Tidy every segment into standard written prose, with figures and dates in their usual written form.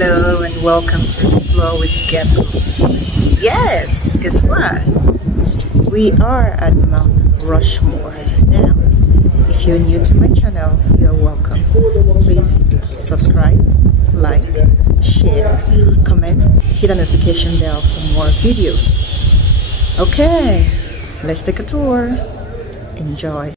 Hello and welcome to Explore with Gecko. Yes, guess what? We are at Mount Rushmore now. If you're new to my channel, you're welcome. Please subscribe, like, share, comment, hit the notification bell for more videos. Okay, let's take a tour. Enjoy.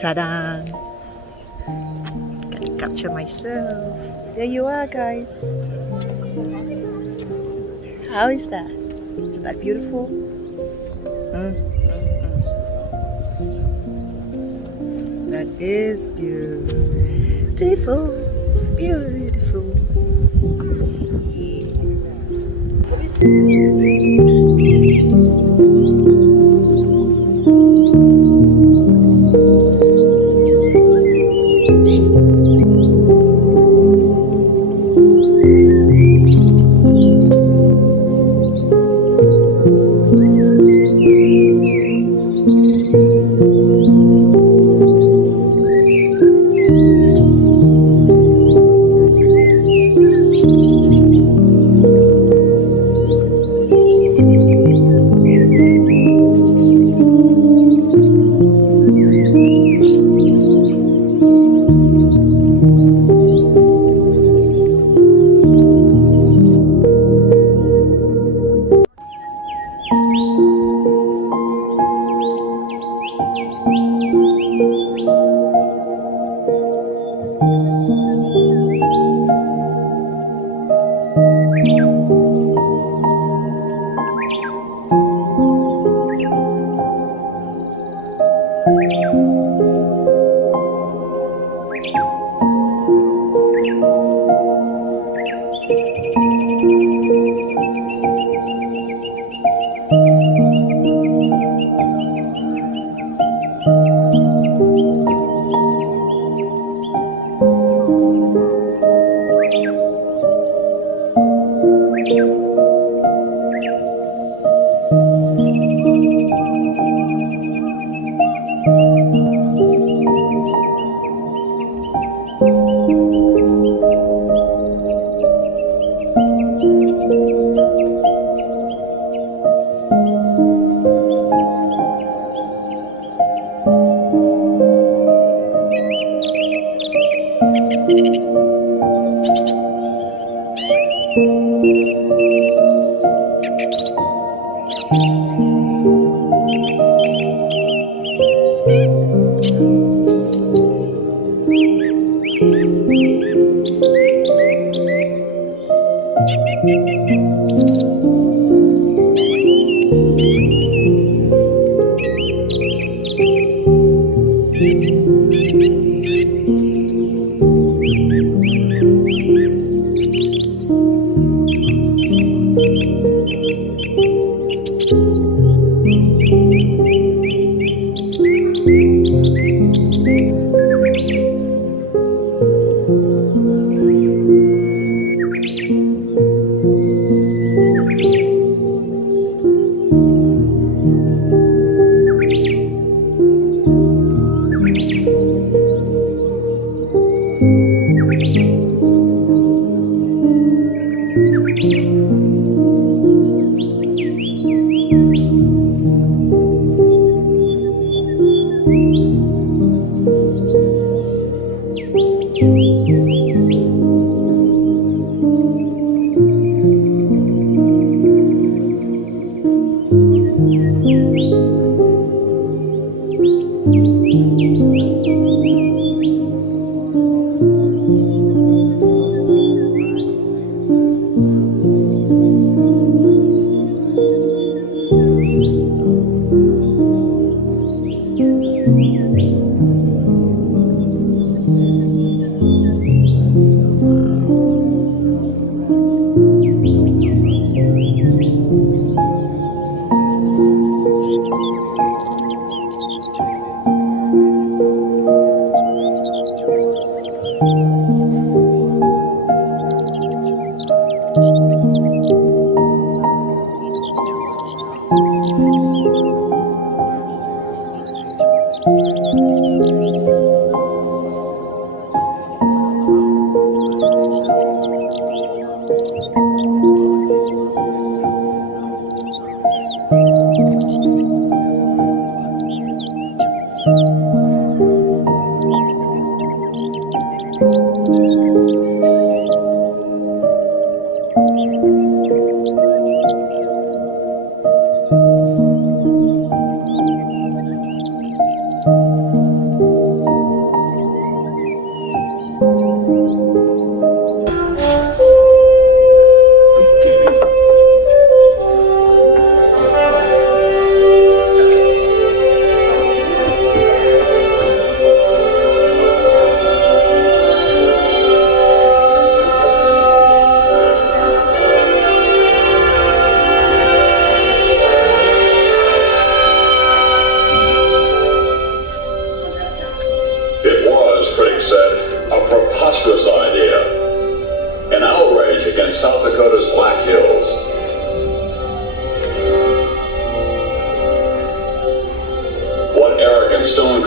Ta-da! Gotta capture myself. There you are, guys. How is that? Isn't that beautiful? That is beautiful, beautiful. Yeah.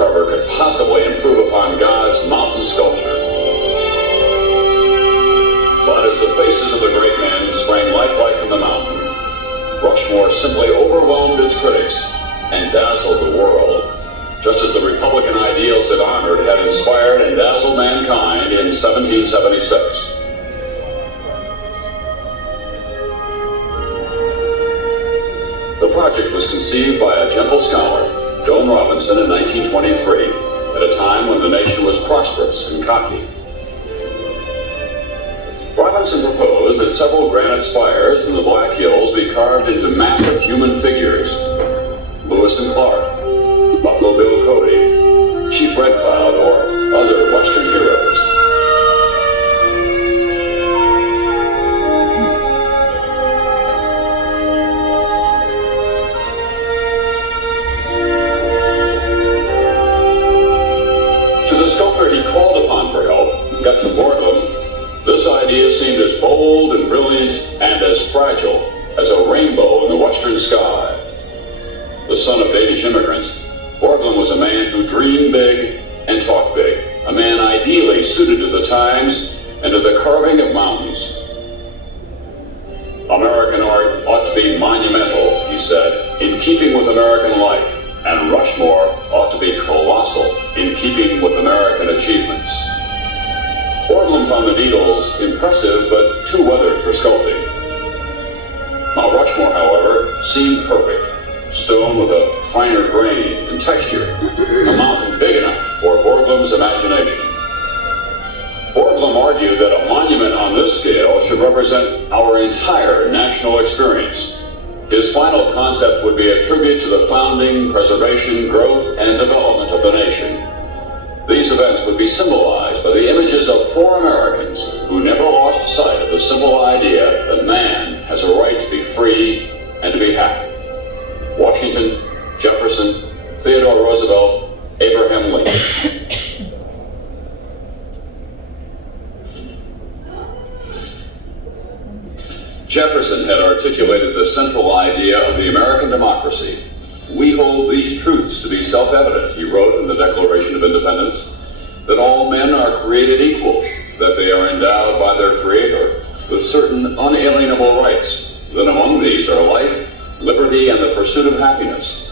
carver could possibly improve upon God's mountain sculpture. But as the faces of the great men sprang lifelike from the mountain, Rushmore simply overwhelmed its critics and dazzled the world, just as the Republican ideals it honored had inspired and dazzled mankind in 1776. The project was conceived by a gentle scholar, Joan Robinson, in 1923, at a time when the nation was prosperous and cocky. Robinson proposed that several granite spires in the Black Hills be carved into massive human figures: Lewis and Clark, Buffalo Bill Cody, Chief Red Cloud, or other Western heroes. To the sculptor he called upon for help, Gutzon Borglum, this idea seemed as bold and brilliant and as fragile as a rainbow in the western sky. The son of Danish immigrants, Borglum was a man who dreamed big and talked big, a man ideally suited to the times and to the carving of mountains. American art ought to be monumental, he said, in keeping with American life, and Rushmore ought to be colossal, in keeping with American achievements. Borglum found the needles impressive but too weathered for sculpting. Mount Rushmore, however, seemed perfect. Stone with a finer grain and texture, a mountain big enough for Borglum's imagination. Borglum argued that a monument on this scale should represent our entire national experience. His final concept would be a tribute to the founding, preservation, growth, and development of the nation. These events would be symbolized by the images of 4 Americans who never lost sight of the simple idea that man has a right to be free and to be happy: Washington, Jefferson, Theodore Roosevelt, Abraham Lincoln. Jefferson had articulated the central idea of the American democracy. "We hold these truths to be self-evident," he wrote in the Declaration of Independence, "that all men are created equal, that they are endowed by their Creator with certain unalienable rights, that among these are life, liberty, and the pursuit of happiness."